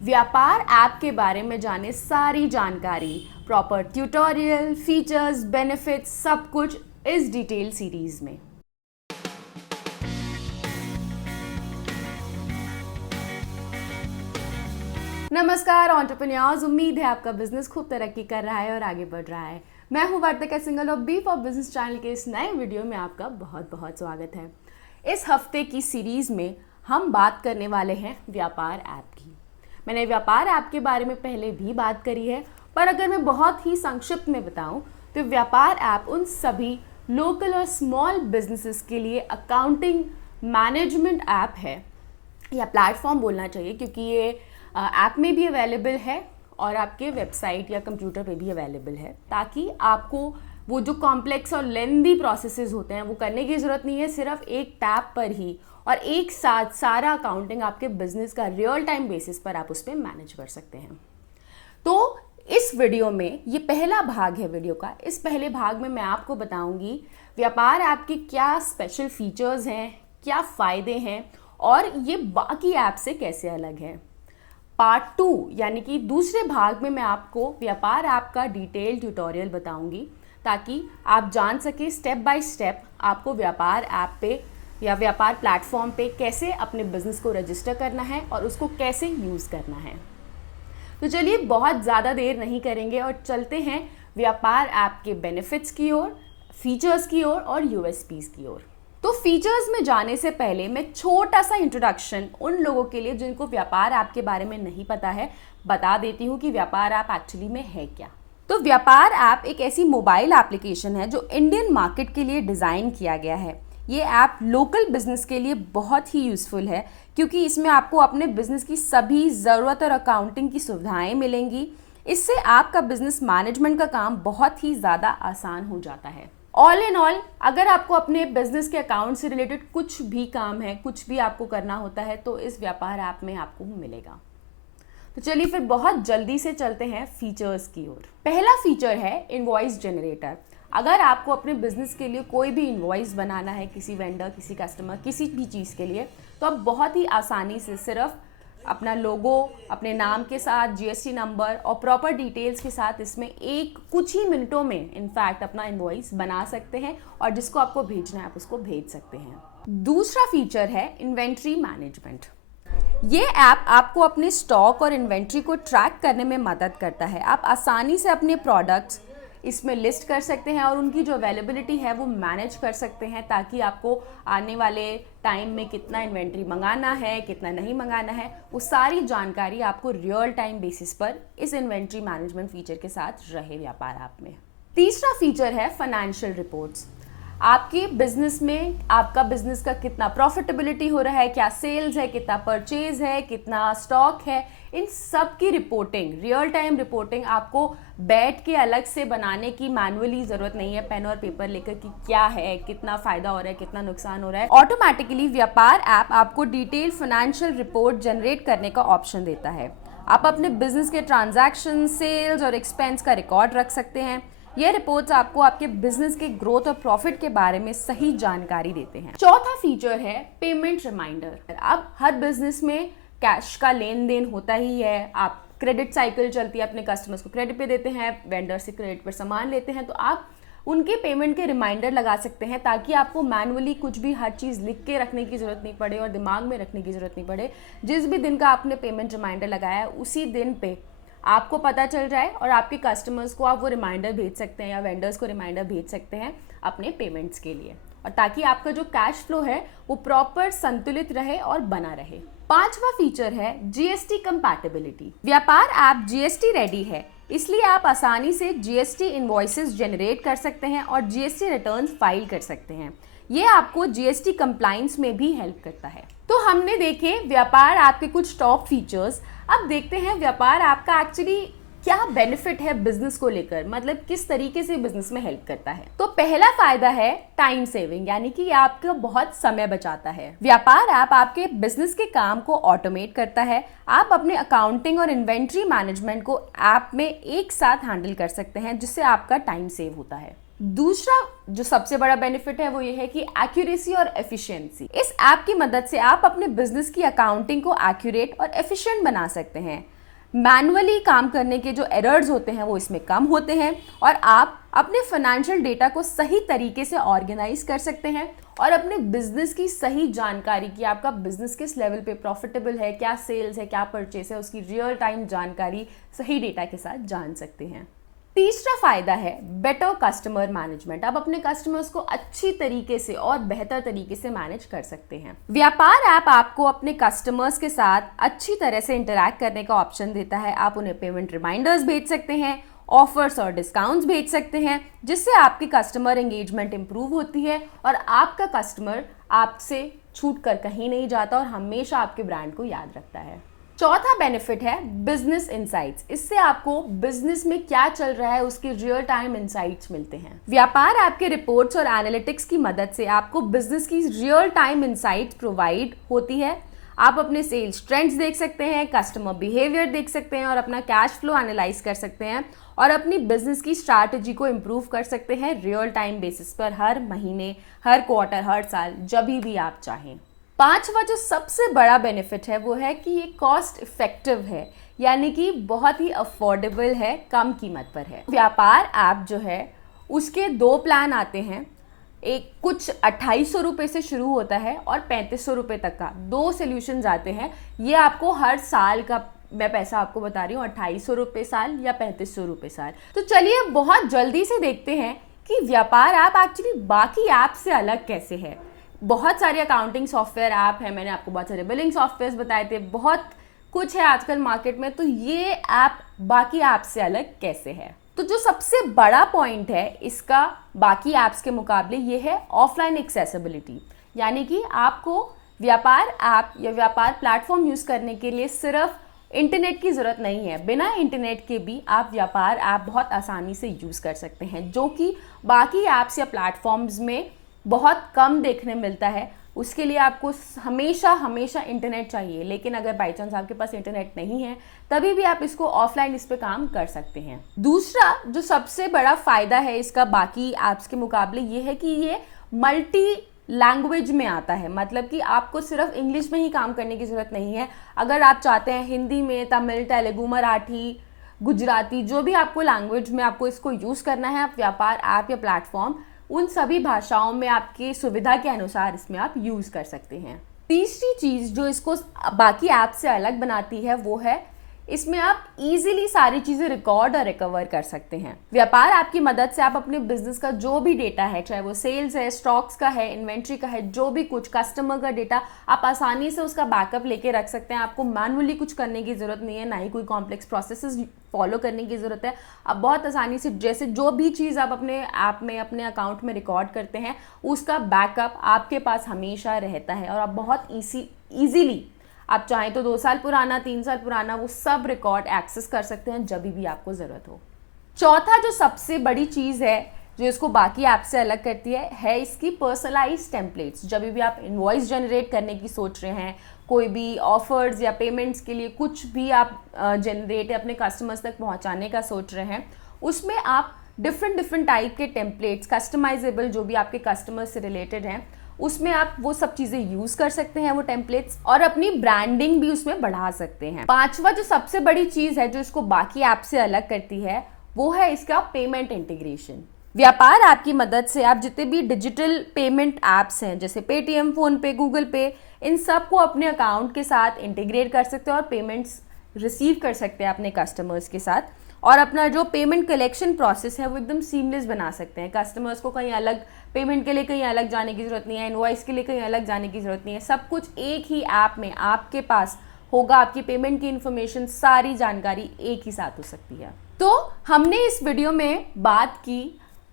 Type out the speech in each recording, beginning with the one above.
व्यापार ऐप के बारे में जाने सारी जानकारी, प्रॉपर ट्यूटोरियल, फीचर्स, बेनिफिट्स, सब कुछ इस डिटेल सीरीज में। नमस्कार एंटरप्रेन्योर्स, उम्मीद है आपका बिजनेस खूब तरक्की कर रहा है और आगे बढ़ रहा है। मैं हूं वर्तिका सिंघल और बी फॉर बिजनेस चैनल के इस नए वीडियो में आपका बहुत बहुत स्वागत है। इस हफ्ते की सीरीज में हम बात करने वाले हैं व्यापार ऐप की। मैंने व्यापार ऐप के बारे में पहले भी बात करी है, पर अगर मैं बहुत ही संक्षिप्त में बताऊं तो व्यापार ऐप उन सभी लोकल और स्मॉल बिजनेसेस के लिए अकाउंटिंग मैनेजमेंट ऐप है या प्लेटफॉर्म बोलना चाहिए, क्योंकि ये ऐप में भी अवेलेबल है और आपके वेबसाइट या कंप्यूटर पे भी अवेलेबल है, ताकि आपको वो जो कॉम्प्लेक्स और लेंदी प्रोसेसेस होते हैं वो करने की ज़रूरत नहीं है। सिर्फ एक टैब पर ही और एक साथ सारा अकाउंटिंग आपके बिजनेस का रियल टाइम बेसिस पर आप उस पर मैनेज कर सकते हैं। तो इस वीडियो में ये पहला भाग है वीडियो का। इस पहले भाग में मैं आपको बताऊंगी व्यापार ऐप के क्या स्पेशल फीचर्स हैं, क्या फ़ायदे हैं और ये बाकी ऐप से कैसे अलग है। पार्ट 2 यानी कि दूसरे भाग में मैं आपको व्यापार ऐप का डिटेल ट्यूटोरियल बताऊंगी, ताकि आप जान सके स्टेप बाय स्टेप आपको व्यापार ऐप पे या व्यापार प्लेटफॉर्म पे कैसे अपने बिजनेस को रजिस्टर करना है और उसको कैसे यूज़ करना है। तो चलिए बहुत ज़्यादा देर नहीं करेंगे और चलते हैं व्यापार ऐप के बेनिफिट्स की ओर, फीचर्स की ओर और यूएसपीज की ओर। तो फीचर्स में जाने से पहले मैं छोटा सा इंट्रोडक्शन उन लोगों के लिए जिनको व्यापार ऐप के बारे में नहीं पता है बता देती हूँ कि व्यापार ऐप एक्चुअली में है क्या। तो व्यापार ऐप एक ऐसी मोबाइल एप्लीकेशन है जो इंडियन मार्केट के लिए डिज़ाइन किया गया है। ये ऐप लोकल बिजनेस के लिए बहुत ही यूज़फुल है, क्योंकि इसमें आपको अपने बिजनेस की सभी ज़रूरत और अकाउंटिंग की सुविधाएं मिलेंगी। इससे आपका बिजनेस मैनेजमेंट का काम बहुत ही ज़्यादा आसान हो जाता है। ऑल इन ऑल, अगर आपको अपने बिजनेस के अकाउंट से रिलेटेड कुछ भी काम है, कुछ भी आपको करना होता है, तो इस व्यापार ऐप में आपको मिलेगा। तो चलिए फिर बहुत जल्दी से चलते हैं फीचर्स की ओर। पहला फीचर है इनवॉइस जनरेटर। अगर आपको अपने बिजनेस के लिए कोई भी इनवॉइस बनाना है, किसी वेंडर, किसी कस्टमर, किसी भी चीज़ के लिए, तो आप बहुत ही आसानी से सिर्फ अपना लोगो, अपने नाम के साथ जीएसटी नंबर और प्रॉपर डिटेल्स के साथ इसमें कुछ ही मिनटों में इनफैक्ट अपना इनवॉइस बना सकते हैं और जिसको आपको भेजना है आप उसको भेज सकते हैं। दूसरा फीचर है इन्वेंट्री मैनेजमेंट। ये ऐप आपको अपने स्टॉक और इन्वेंट्री को ट्रैक करने में मदद करता है। आप आसानी से अपने प्रोडक्ट्स इसमें लिस्ट कर सकते हैं और उनकी जो अवेलेबिलिटी है वो मैनेज कर सकते हैं, ताकि आपको आने वाले टाइम में कितना इन्वेंट्री मंगाना है, कितना नहीं मंगाना है, वो सारी जानकारी आपको रियल टाइम बेसिस पर इस इन्वेंट्री मैनेजमेंट फीचर के साथ रहे व्यापार ऐप में। तीसरा फीचर है फाइनेंशियल रिपोर्ट्स। आपके बिजनेस में आपका बिजनेस का कितना प्रॉफिटेबिलिटी हो रहा है, क्या सेल्स है, कितना परचेज है, कितना स्टॉक है, इन सब की रिपोर्टिंग, रियल टाइम रिपोर्टिंग आपको बैठ के अलग से बनाने की मैनुअली ज़रूरत नहीं है, पेन और पेपर लेकर कि क्या है, कितना फ़ायदा हो रहा है, कितना नुकसान हो रहा है। ऑटोमेटिकली व्यापार ऐप आपको डिटेल फाइनेंशियल रिपोर्ट जनरेट करने का ऑप्शन देता है। आप अपने बिजनेस के ट्रांजैक्शन, सेल्स और एक्सपेंस का रिकॉर्ड रख सकते हैं। ये रिपोर्ट्स आपको आपके बिजनेस के ग्रोथ और प्रॉफिट के बारे में सही जानकारी देते हैं। चौथा फीचर है पेमेंट रिमाइंडर। अब हर बिजनेस में कैश का लेन देन होता ही है। आप क्रेडिट साइकिल चलती है, अपने कस्टमर्स को क्रेडिट पे देते हैं, वेंडर से क्रेडिट पर सामान लेते हैं, तो आप उनके पेमेंट के रिमाइंडर लगा सकते हैं, ताकि आपको मैनुअली कुछ भी हर चीज़ लिख के रखने की ज़रूरत नहीं पड़े और दिमाग में रखने की ज़रूरत नहीं पड़े। जिस भी दिन का आपने पेमेंट रिमाइंडर लगाया है उसी दिन पे आपको पता चल जाए और आपके कस्टमर्स को आप वो रिमाइंडर भेज सकते हैं या वेंडर्स को रिमाइंडर भेज सकते हैं अपने पेमेंट्स के लिए, और ताकि आपका जो कैश फ्लो है वो प्रॉपर संतुलित रहे और बना रहे। पांचवा फीचर है जीएसटी कंपैटिबिलिटी। व्यापार ऐप जीएसटी रेडी है, इसलिए आप आसानी से जीएसटी इनवॉइसेस जनरेट कर सकते हैं और जीएसटी रिटर्न्स फाइल कर सकते हैं। ये आपको जीएसटी कंप्लायंस में भी हेल्प करता है। तो हमने देखे व्यापार ऐप के कुछ टॉप फीचर्स। अब देखते हैं व्यापार ऐप का एक्चुअली क्या बेनिफिट है बिजनेस को लेकर, मतलब किस तरीके से बिजनेस में हेल्प करता है। तो पहला फायदा है टाइम सेविंग, यानी कि आपका बहुत समय बचाता है। व्यापार ऐप आपके बिजनेस के काम को ऑटोमेट करता है। आप अपने अकाउंटिंग और इन्वेंट्री मैनेजमेंट को ऐप में एक साथ हैंडल कर सकते हैं, जिससे आपका टाइम सेव होता है। दूसरा जो सबसे बड़ा बेनिफिट है वो ये है कि एक्यूरेसी और एफिशिएंसी। इस ऐप की मदद से आप अपने बिजनेस की अकाउंटिंग को एक्यूरेट और एफिशिएंट बना सकते हैं। मैनुअली काम करने के जो एरर्स होते हैं वो इसमें कम होते हैं और आप अपने फाइनेंशियल डेटा को सही तरीके से ऑर्गेनाइज कर सकते हैं और अपने बिजनेस की सही जानकारी की आपका बिजनेस किस लेवल पे प्रॉफिटेबल है, क्या सेल्स है, क्या परचेस है, उसकी रियल टाइम जानकारी सही डेटा के साथ जान सकते हैं। तीसरा फायदा है बेटर कस्टमर मैनेजमेंट। आप अपने कस्टमर्स को अच्छी तरीके से और बेहतर तरीके से मैनेज कर सकते हैं। व्यापार ऐप आपको अपने कस्टमर्स के साथ अच्छी तरह से इंटरैक्ट करने का ऑप्शन देता है। आप उन्हें पेमेंट रिमाइंडर्स भेज सकते हैं, ऑफर्स और डिस्काउंट्स भेज सकते हैं, जिससे आपकी कस्टमर एंगेजमेंट इंप्रूव होती है और आपका कस्टमर आपसे छूट कर कहीं नहीं जाता और हमेशा आपके ब्रांड को याद रखता है। चौथा बेनिफिट है बिजनेस इनसाइट्स। इससे आपको बिजनेस में क्या चल रहा है उसके रियल टाइम इनसाइट्स मिलते हैं। व्यापार ऐप के रिपोर्ट्स और एनालिटिक्स की मदद से आपको बिजनेस की रियल टाइम इनसाइट्स प्रोवाइड होती है। आप अपने सेल्स ट्रेंड्स देख सकते हैं, कस्टमर बिहेवियर देख सकते हैं और अपना कैश फ्लो एनालाइज कर सकते हैं और अपनी बिजनेस की स्ट्रैटेजी को इम्प्रूव कर सकते हैं रियल टाइम बेसिस पर, हर महीने, हर क्वार्टर, हर साल, जब भी आप चाहें। पांचवा जो सबसे बड़ा बेनिफिट है वो है कि ये कॉस्ट इफेक्टिव है, यानी कि बहुत ही अफोर्डेबल है, कम कीमत पर है। व्यापार ऐप जो है उसके 2 प्लान आते हैं। एक कुछ 2800 रुपये से शुरू होता है और 3500 रुपये तक का 2 सोल्यूशंस आते हैं। ये आपको हर साल का मैं पैसा आपको बता रही हूँ, 2800 रुपये साल या 3500 रुपये साल। तो चलिए बहुत जल्दी से देखते हैं कि व्यापार ऐप एक्चुअली बाकी ऐप से अलग कैसे है। बहुत सारे अकाउंटिंग सॉफ्टवेयर ऐप है, मैंने आपको बहुत सारे बिलिंग सॉफ्टवेयर बताए थे, बहुत कुछ है आजकल मार्केट में, तो ये ऐप बाकी ऐप से अलग कैसे है। तो जो सबसे बड़ा पॉइंट है इसका बाकी ऐप्स के मुकाबले ये है ऑफलाइन एक्सेसिबिलिटी, यानी कि आपको व्यापार ऐप या व्यापार प्लेटफॉर्म यूज करने के लिए सिर्फ इंटरनेट की ज़रूरत नहीं है। बिना इंटरनेट के भी आप व्यापार ऐप बहुत आसानी से यूज़ कर सकते हैं, जो कि बाकी ऐप्स या प्लेटफॉर्म्स में बहुत कम देखने मिलता है। उसके लिए आपको हमेशा इंटरनेट चाहिए, लेकिन अगर बाई चांस आपके पास इंटरनेट नहीं है तभी भी आप इसको ऑफलाइन इस पे काम कर सकते हैं। दूसरा जो सबसे बड़ा फ़ायदा है इसका बाकी ऐप्स के मुकाबले ये है कि ये मल्टी लैंग्वेज में आता है, मतलब कि आपको सिर्फ इंग्लिश में ही काम करने की ज़रूरत नहीं है। अगर आप चाहते हैं हिंदी में, तमिल, तेलुगु, मराठी, गुजराती, जो भी आपको लैंग्वेज में आपको इसको यूज़ करना है, आप व्यापार ऐप या प्लेटफॉर्म उन सभी भाषाओं में आपकी सुविधा के अनुसार इसमें आप यूज़ कर सकते हैं। तीसरी चीज़ जो इसको बाकी ऐप से अलग बनाती है वो है इसमें आप इजीली सारी चीज़ें रिकॉर्ड और रिकवर कर सकते हैं। व्यापार ऐप की मदद से आप अपने बिजनेस का जो भी डेटा है, चाहे वो सेल्स है, स्टॉक्स का है, इन्वेंट्री का है, जो भी कुछ कस्टमर का डेटा, आप आसानी से उसका बैकअप लेके रख सकते हैं। आपको मैनुअली कुछ करने की ज़रूरत नहीं है, ना ही कोई कॉम्प्लेक्स प्रोसेसेस फॉलो करने की ज़रूरत है। आप बहुत आसानी से जैसे जो भी चीज़ आप अपने ऐप में, अपने अकाउंट में रिकॉर्ड करते हैं, उसका बैकअप आपके पास हमेशा रहता है और आप बहुत ईजीली, आप चाहें तो 2 साल पुराना, 3 साल पुराना, वो सब रिकॉर्ड एक्सेस कर सकते हैं जब भी आपको ज़रूरत हो। चौथा जो सबसे बड़ी चीज़ है जो इसको बाकी ऐप से अलग करती है इसकी पर्सनलाइज टेम्पलेट्स। जब भी आप इनवॉइस जनरेट करने की सोच रहे हैं, कोई भी ऑफर्स या पेमेंट्स के लिए कुछ भी आप जनरेट अपने कस्टमर्स तक पहुंचाने का सोच रहे हैं, उसमें आप डिफरेंट टाइप के टेम्पलेट्स, कस्टमाइजेबल, जो भी आपके कस्टमर से रिलेटेड हैं, उसमें आप वो सब चीज़ें यूज़ कर सकते हैं, वो टेम्पलेट्स, और अपनी ब्रांडिंग भी उसमें बढ़ा सकते हैं। पांचवा जो सबसे बड़ी चीज़ है जो इसको बाकी ऐप से अलग करती है वो है इसका पेमेंट इंटीग्रेशन। व्यापार ऐप की मदद से आप जितने भी डिजिटल पेमेंट ऐप्स हैं जैसे पेटीएम, फ़ोनपे, गूगल पे, इन सब को अपने अकाउंट के साथ इंटीग्रेट कर सकते हैं और पेमेंट्स रिसीव कर सकते हैं अपने कस्टमर्स के साथ, और अपना जो पेमेंट कलेक्शन प्रोसेस है वो एकदम सीमलेस बना सकते हैं। कस्टमर्स को कहीं अलग पेमेंट के लिए कहीं अलग जाने की ज़रूरत नहीं है, इनवॉइस के लिए कहीं अलग जाने की ज़रूरत नहीं है, सब कुछ एक ही ऐप में आपके पास होगा। आपकी पेमेंट की इन्फॉर्मेशन, सारी जानकारी एक ही साथ हो सकती है। तो हमने इस वीडियो में बात की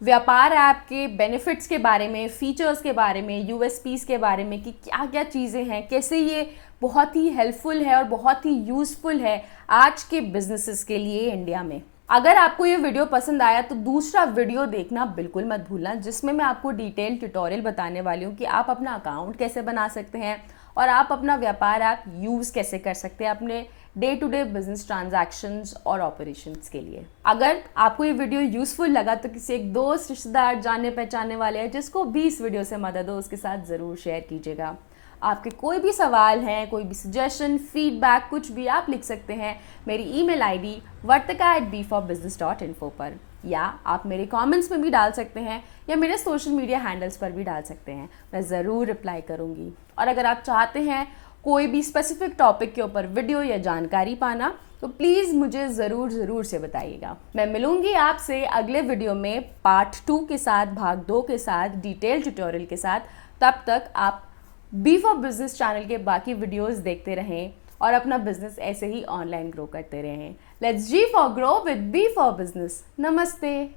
व्यापार ऐप के बेनिफिट्स के बारे में, फीचर्स के बारे में, यूएसपीज के बारे में कि क्या क्या चीज़ें हैं, कैसे ये बहुत ही हेल्पफुल है और बहुत ही यूज़फुल है आज के बिजनेसेस के लिए इंडिया में। अगर आपको ये वीडियो पसंद आया तो दूसरा वीडियो देखना बिल्कुल मत भूलना, जिसमें मैं आपको डिटेल ट्यूटोरियल बताने वाली हूँ कि आप अपना अकाउंट कैसे बना सकते हैं और आप अपना व्यापार ऐप यूज़ कैसे कर सकते हैं अपने day to day business transactions और ऑपरेशंस के लिए। अगर आपको ये वीडियो यूजफुल लगा तो किसी एक दोस्त, रिश्तेदार, जानने पहचानने वाले हैं जिसको भी इस वीडियो से मदद हो, उसके साथ ज़रूर शेयर कीजिएगा। आपके कोई भी सवाल हैं, कोई भी सजेशन, फीडबैक, कुछ भी आप लिख सकते हैं मेरी ईमेल आईडी vartika@bforbusiness.info पर, या आप मेरे कमेंट्स में भी डाल सकते हैं या मेरे सोशल मीडिया हैंडल्स पर भी डाल सकते हैं। मैं ज़रूर रिप्लाई करूँगी। और अगर आप चाहते हैं कोई भी स्पेसिफिक टॉपिक के ऊपर वीडियो या जानकारी पाना तो प्लीज़ मुझे ज़रूर से बताइएगा। मैं मिलूँगी आपसे अगले वीडियो में पार्ट 2 के साथ, भाग 2 के साथ, डिटेल ट्यूटोरियल के साथ। तब तक आप बी फॉर बिजनेस चैनल के बाकी वीडियोस देखते रहें और अपना बिजनेस ऐसे ही ऑनलाइन ग्रो करते रहें। Let's G for grow with B for business. नमस्ते।